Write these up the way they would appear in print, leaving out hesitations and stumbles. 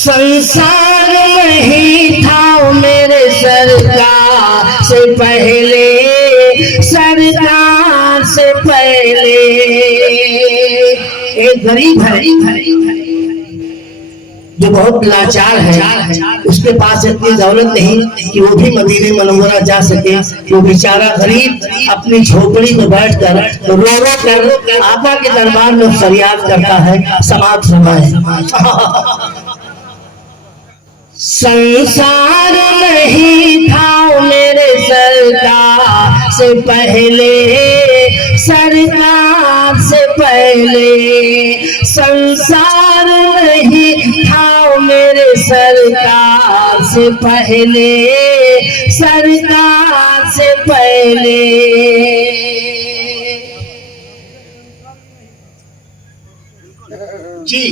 संसार में ही था मेरे सरकार से पहले, सरकार से पहले। एक गरीब है जो बहुत लाचार है, उसके पास इतनी दौलत नहीं कि वो भी मदीने मनव्वरा जा सके। वो बेचारा गरीब अपनी झोपड़ी में बैठकर रो रो कर आका के दरबार में फरियाद करता है, समाप्त फरमाए। संसार नहीं था मेरे सरकार से पहले, सरकार से पहले। संसार नहीं था मेरे सरकार से पहले, सरकार से पहले। जी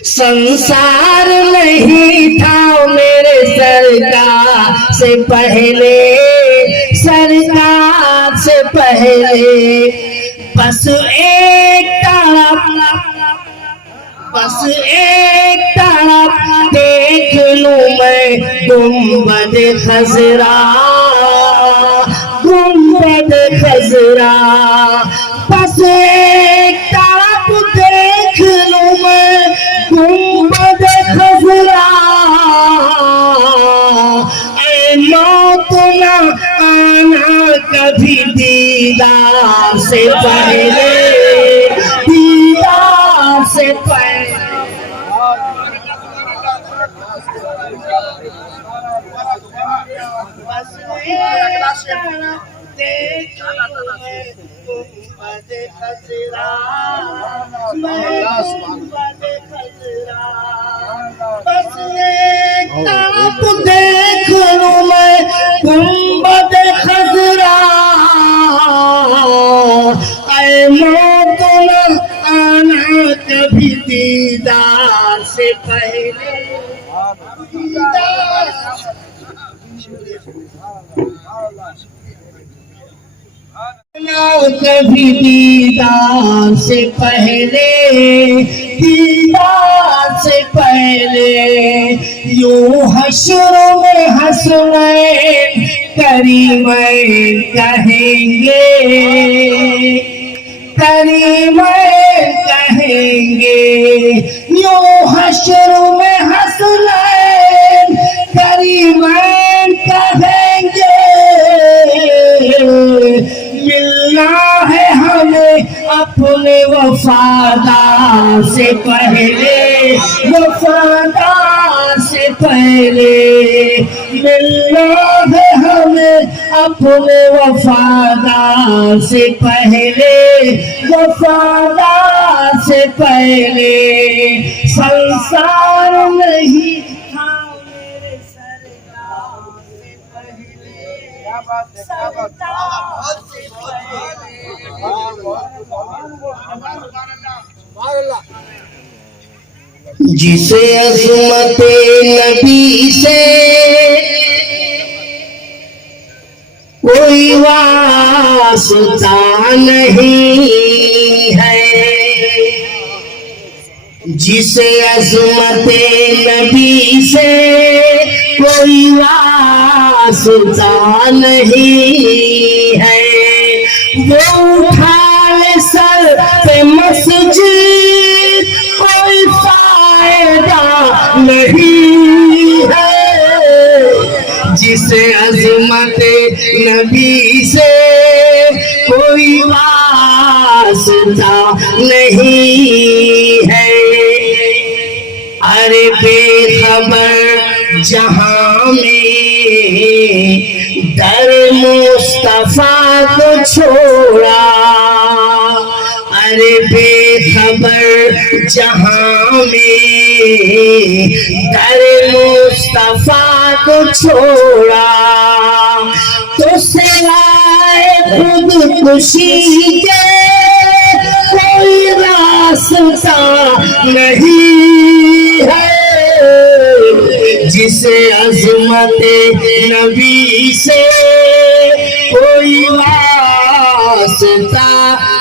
संसार नहीं था मेरे सरकार से पहले, सरकार से पहले। बस एक तरफ देख लूं मैं गुंबद खजरा, गुंबद खजरा। बस एक तरफ देख लूं मैं गुंबद खजरा। ऐ मौत न आना कभी दीदार से पहले, दीदार से पहले। देख गुंबद खजरा, गुंबद खजरा। बस एक तरफ देख लूं मैं गुंबद खजरा। ऐ मौत न आना कभी दीदार से पहले, दीदार कभी दीदार से पहले, दीदार से पहले। यूं हश्र में हसनैन करीमैन कहेंगे, करीमैन कहेंगे। यूं हश्र में हसनैन करीमैन कहेंगे। मिलना है हमें अपने वफादार से पहले, वफादार से पहले। मिलना है हमें अपने वफादार से पहले, वफादार से पहले। संसार नहीं जिसे अज़मते नबी से कोई वास्ता नहीं है, जिसे अज़मते नबी से कोई वास्ता नहीं है। वो उठा ले सर पे मस्जिद, कोई फायदा नहीं है। जिसे अज़मते नबी से कोई वास्ता नहीं है। अरे बेखबर जहां में दर मुस्तफा को छोड़ा। अरे बेखबर जहां में दर मुस्तफा को छोड़ा। तो सिवाय खुदकुशी के कोई रास्ता नहीं है। जिसे अज़मते नबी से कोई वास्ता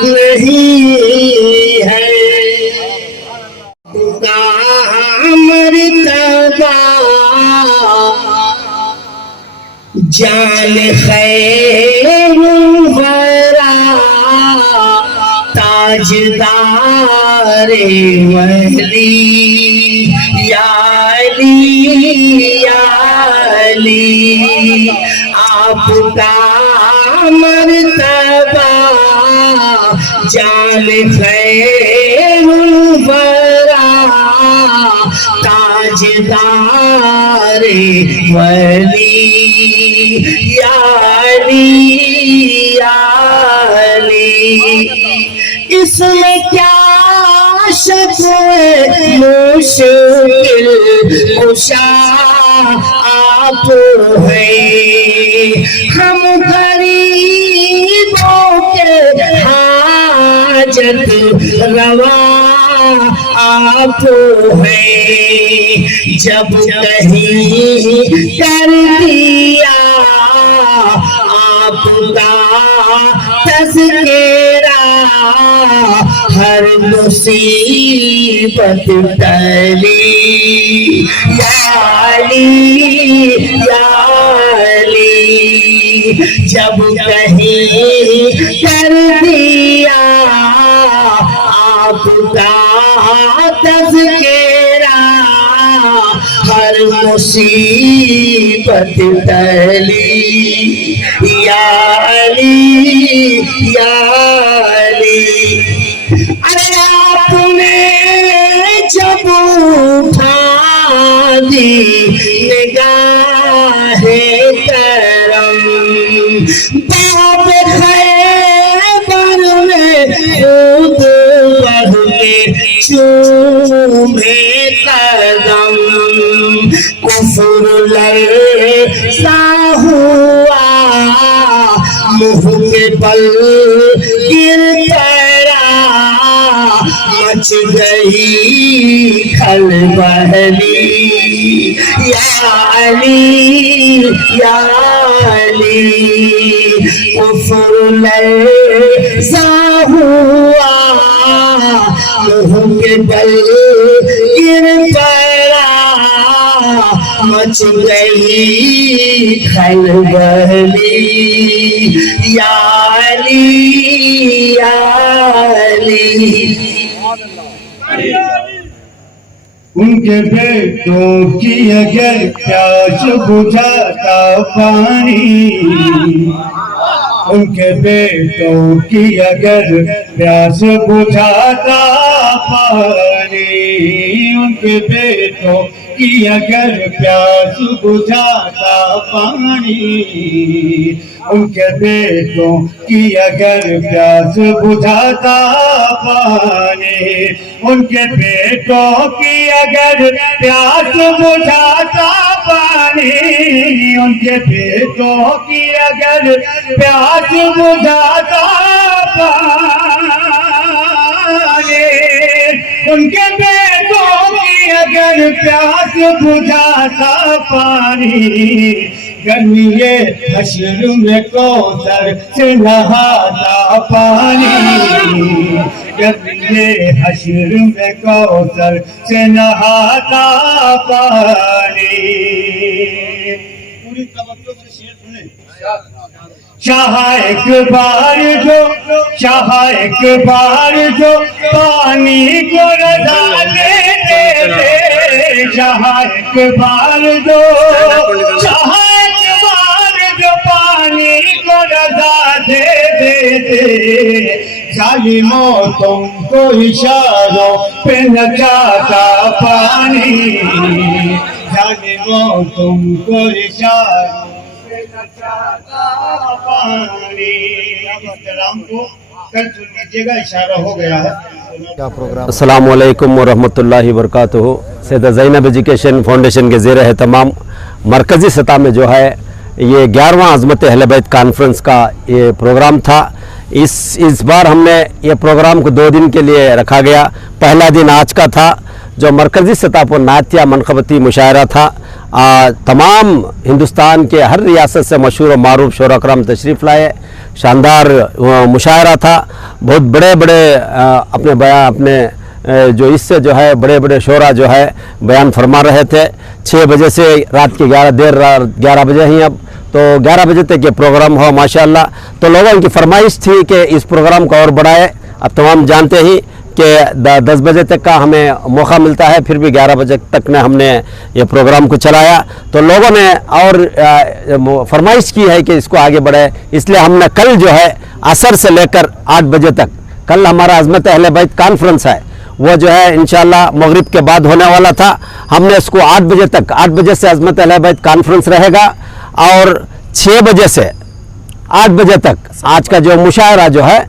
नहीं है। जान खैर वरा ताजदारे वली या अली आपका मर्तबा जान खैर वरा ताजदारे वली या अली इसमें क्या शक मुश्किल कुशा आप हैं हम गरीबों के हाजत रवा आप हैं जब कहीं कर दिया आपका तज़किरा हर मुसीबत टली या अली जब कहीं कर दिया आपका तज़किरा हर मुसीबत टली या अली अरे आपने जब उठा दी निगाहे करम बाब खैबर में खुद बढ़ के चूमे कदम कुफर लैसा हुआ मुँह के बल गिर पड़ा मच गई खलबली या अली कुफर लैसा हुआ मुँह के बल गिर पड़ा मच गई खलबली या अली उनके बेटों की अगर प्यास बुझाता पानी उनके बेटों की अगर प्यास बुझाता पानी उनके बेटों की अगर प्यास बुझाता पानी उनके बेटों की अगर प्यास बुझाता पानी उनके बेटों की अगर प्यास बुझाता पानी उनके बेटों की अगर प्यास बुझाता पानी उनके बेटों की अगर प्यास बुझाता पानी गर्मीए हश्र में कौसर से नहाता पानी गर्मीए हश्र में कौसर से नहाता पानी पूरी तवज्जो से शेर सुने चाह एक बार जो पानी को रजा दे दे चाह एक बार जो पानी को रजा दे दे जालिमों तुमको इशारों पे नचाता पानी जालिमों तुमको इशारों पे नचाता पानी कलाम को कर लीजिएगा इशारा हो गया है अस्सलामु अलैकुम वरहमतुल्लाहि वबरकातुहू सैयदा ज़ैनब एजुकेशन फाउंडेशन के ज़ेर एहतमाम मरकज़ी सतह में जो है ये 11वां अज़मत अहले बैत कॉन्फ्रेंस का ये प्रोग्राम था। इस बार हमने ये प्रोग्राम को 2 दिन के लिए रखा गया। पहला दिन आज का था जो मरकज़ी सतह पर नातिया मनक़बती मुशायरा था। तमाम हिंदुस्तान के हर रियासत से मशहूर और मारूफ शोरा कराम तशरीफ़ लाए। शानदार मुशायरा था। बहुत बड़े अपने जो इससे जो है बड़े बड़े शोरा जो है बयान फरमा रहे थे। 6 बजे से रात के 11 बजे ही अब तो 11 बजे तक ये प्रोग्राम हुआ माशाल्लाह। तो लोगों की फरमाइश थी कि इस प्रोग्राम को और बढ़ाए। अब तमाम जानते ही कि 10 बजे तक का हमें मौका मिलता है, फिर भी 11 बजे तक ने हमने ये प्रोग्राम को चलाया। तो लोगों ने और फरमाइश की है कि इसको आगे बढ़ाए, इसलिए हमने कल जो है असर से लेकर 8 बजे तक, कल हमारा अज़मत अहले बैत कॉन्फ्रेंस है, वो जो है इंशाल्लाह मगरिब के बाद होने वाला था। हमने इसको 8 बजे तक, 8 बजे से अज़मत अहले बैत कॉन्फ्रेंस रहेगा और 6 बजे से 8 बजे तक आज का जो मुशायरा जो है,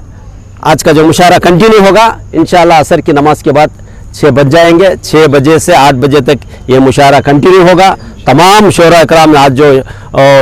आज का जो मुशायरा कंटिन्यू होगा इंशाल्लाह। असर की नमाज के बाद 6 बज जाएंगे, 6 बजे से 8 बजे तक ये मुशायरा कंटिन्यू होगा। तमाम शोरा इकराम आज जो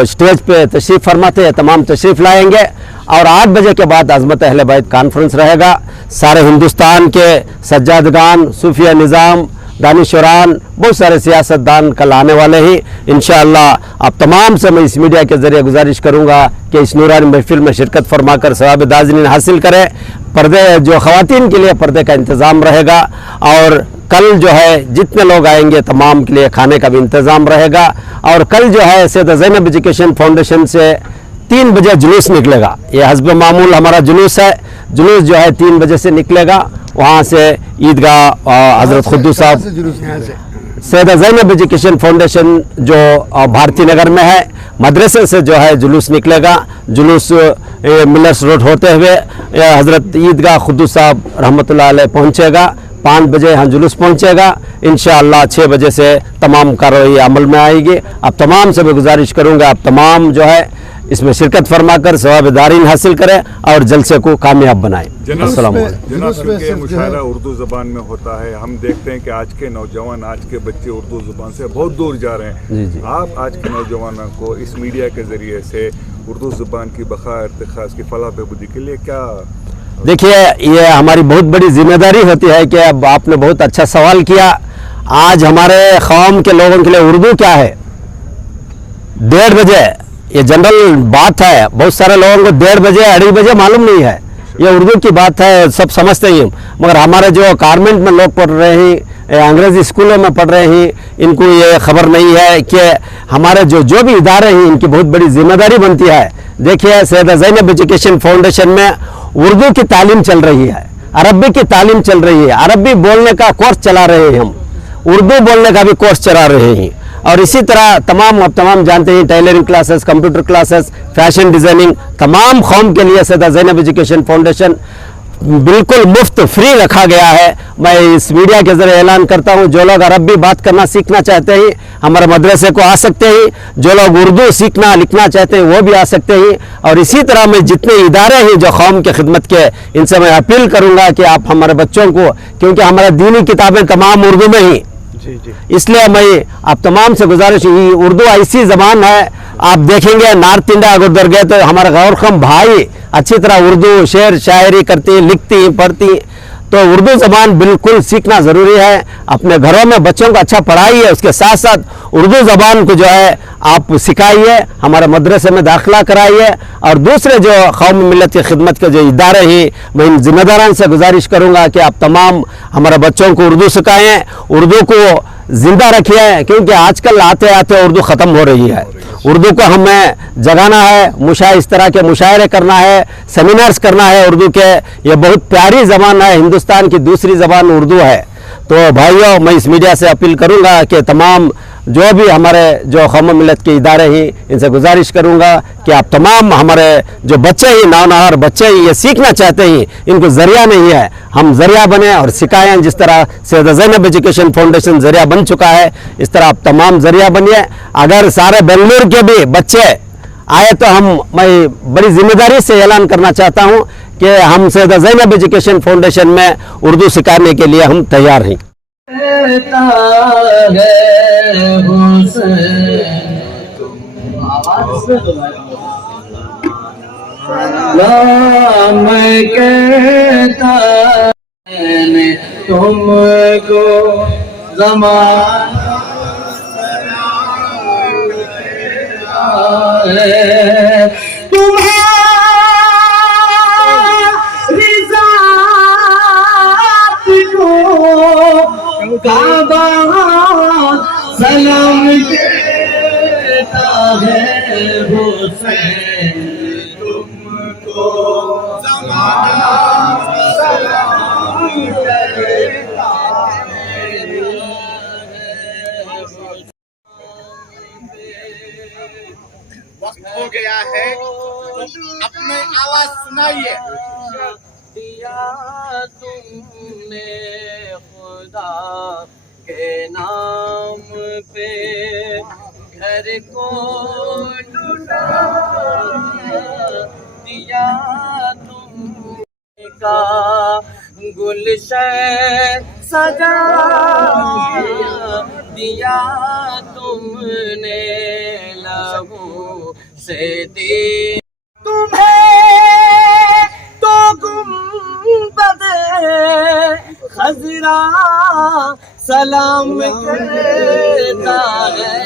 स्टेज पे तशरीफ़ फरमाते हैं तमाम तशरीफ़ लाएंगे और 8 बजे के बाद अज़मत अहले बैत कॉन्फ्रेंस रहेगा। सारे हिंदुस्तान के सज्जादगान, सूफिया निज़ाम, दानिशुरान, बहुत सारे सियासतदान कल आने वाले ही इंशाअल्लाह। अब तमाम से मैं इस मीडिया के ज़रिए गुजारिश करूँगा कि इस नूरानी महफिल में शिरकत फरमाकर सवाब दाज़रीन हासिल करें। पर्दे जो ख़वातीन के लिए पर्दे का इंतज़ाम रहेगा और कल जो है जितने लोग आएंगे तमाम के लिए खाने का भी इंतज़ाम रहेगा। और कल जो है सैयदा ज़ैनब एजुकेशन फाउंडेशन से 3 बजे जुलूस निकलेगा। ये हस्ब मामूल हमारा जुलूस है। जुलूस जो है 3 बजे से निकलेगा, वहाँ से ईदगाह हज़रत खुद्दू साहब सैयदा ज़ैनब एजुकेशन फाउंडेशन जो भारती नगर में है, मदरसे से जो है जुलूस निकलेगा। जुलूस मिलर्स रोड होते हुए हज़रत ईदगाह खुद्दू साहब रहमतुल्लाह अलैह पहुँचेगा। 5 बजे यहाँ जुलूस पहुँचेगा इंशाअल्लाह। 6 बजे से तमाम कार्रवाई अमल में आएगी। अब तमाम से मैं गुजारिश करूँगा आप तमाम जो है इसमें शिरकत फरमाकर सवाब दारीन हासिल करें और जलसे को कामयाब बनाएं। अस्सलाम वालेकुम। क्योंकि मुशायरा उर्दू ज़बान में होता है, हम देखते हैं कि आज के नौजवान, आज के बच्चे उर्दू ज़बान से बहुत दूर जा रहे हैं। जी। आप आज के नौजवानों को इस मीडिया के ज़रिए से उर्दू ज़बान की बका इर्तिक़ा, की फलाह बहबूदी के लिए क्या? देखिए, ये हमारी बहुत बड़ी जिम्मेदारी होती है कि अब आपने बहुत अच्छा सवाल किया। आज हमारे कौम के लोगों के लिए उर्दू क्या है? 1:30 बजे, ये जनरल बात है, बहुत सारे लोगों को 1:30 बजे 2:30 बजे मालूम नहीं है। ये उर्दू की बात है, सब समझते ही, मगर हमारे जो गारमेंट में लोग पढ़ रहे हैं, अंग्रेजी स्कूलों में पढ़ रहे हैं, इनको ये खबर नहीं है कि हमारे जो भी इदारे हैं इनकी बहुत बड़ी जिम्मेदारी बनती है। देखिए, सैयदा ज़ैनब एजुकेशन फाउंडेशन में उर्दू की तालीम चल रही है, अरबी की तालीम चल रही है, अरबी बोलने का कोर्स चला रहे हैं हम, उर्दू बोलने का भी कोर्स चला रहे हैं। और इसी तरह तमाम जानते हैं tailoring classes, computer classes, fashion designing, तमाम कौम के लिए सैयदा ज़ैनब एजुकेशन फाउंडेशन बिल्कुल मुफ्त फ्री रखा गया है। मैं इस मीडिया के ज़रिए ऐलान करता हूं, जो लोग अरबी बात करना सीखना चाहते हैं हमारे मदरसे को आ सकते हैं, जो लोग उर्दू सीखना लिखना चाहते हैं वो भी आ सकते हैं। और इसी तरह में जितने इदारे हैं जो कौम के खिदमत के, इनसे मैं अपील करूँगा कि आप हमारे बच्चों को, क्योंकि हमारे दीनी किताबें तमाम उर्दू में ही, इसलिए मैं आप तमाम से गुजारिश, उर्दू ऐसी ज़बान है, आप देखेंगे नॉर्थ इंडिया अगर उधर गए तो हमारे गौर खम भाई अच्छी तरह उर्दू शेर शायरी करती, लिखती, पढ़ती। तो उर्दू ज़बान बिल्कुल सीखना ज़रूरी है। अपने घरों में बच्चों को अच्छा पढ़ाइए, उसके साथ साथ उर्दू ज़बान को जो है आप सिखाइए, हमारे मदरसे में दाखिला कराइए। और दूसरे जो कौम मिलत की खिदमत के जो इदारे हैं, मैं इन जिम्मेदारान से गुजारिश करूँगा कि आप तमाम हमारे बच्चों को उर्दू सिखाएँ, उर्दू को जिंदा रखिए, क्योंकि आजकल आते आते उर्दू ख़त्म हो रही है। उर्दू को हमें जगाना है, इस तरह के मुशायरे करना है, सेमिनार्स करना है उर्दू के। ये बहुत प्यारी ज़बान है, हिंदुस्तान की दूसरी ज़बान उर्दू है। तो भाइयों, मैं इस मीडिया से अपील करूंगा कि तमाम जो भी हमारे जो कौम मिलत के इदारे हैं, इनसे गुजारिश करूंगा कि आप तमाम हमारे जो बच्चे हैं, नौनहार बच्चे ये सीखना चाहते हैं, इनको ज़रिया नहीं है, हम ज़रिया बने और सिखाएं। जिस तरह सैयदा ज़ैनब एजुकेशन फाउंडेशन ज़रिया बन चुका है, इस तरह आप तमाम ज़रिया बनिए। अगर सारे बेंगलुरु के भी बच्चे आए तो मैं बड़ी जिम्मेदारी से ऐलान करना चाहता हूँ कि हम सैयदा ज़ैनब एजुकेशन फाउंडेशन में उर्दू सिखाने के लिए हम तैयार हैं। मैं कहता तुमको ज़माना तुम्हारी ज़ात को काबा सलाम कहता है हुसैन तुमको ज़माना सलाम कहता है। वक्त हो गया है, अपने आवाज सुनाइए। दिया तुमने खुदा के नाम पे घर को लुटा दिया तुमने का गुलशन सजा दिया तुमने लहू से दी तुम्हें तो गुंबद खजरा सलाम करता है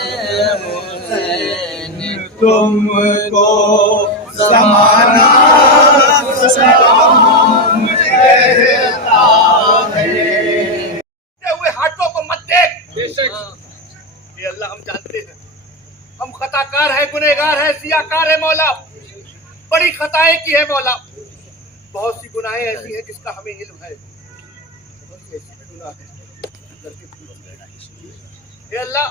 हुसैन तुमको ज़माना सलाम कहता है। हुए हाथों को मत देख। बेशक ये अल्लाह हम जानते हैं, हम खताकार है, गुनहगार है, सियाकार है मौला, बड़ी खताएं की है मौला। बहुत सी गुनाहें ऐसी हैं जिसका हमें इल्म है, बहुत सी ऐसी गुनाह है हे अल्लाह,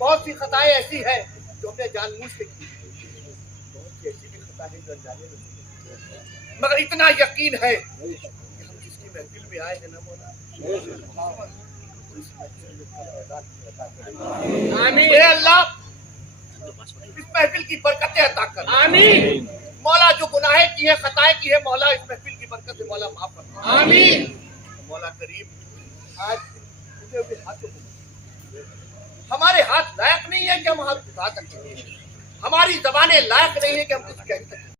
बहुत सी खताएं ऐसी हैं जो हमने जानबूझ के की, बहुत सी ऐसी भी खताएं जो अनजाने में की। मगर इतना यकीन है कि हम जिसकी महफिल में आए हैं ना मौला, आमीन हे अल्लाह, इस महफिल की बरकतें अता कर। आमीन मौला, जो गुनाहें की है, खताएं की है मौला, इस महफिल की बरकत से मौला माफ कर। आमीन मौला करीम, आज उठे हुए हाथों को हमारे हाथ लायक नहीं है कि हम हाथ उठा सकते, हमारी जबानें लायक नहीं है कि हम कुछ कह सकें,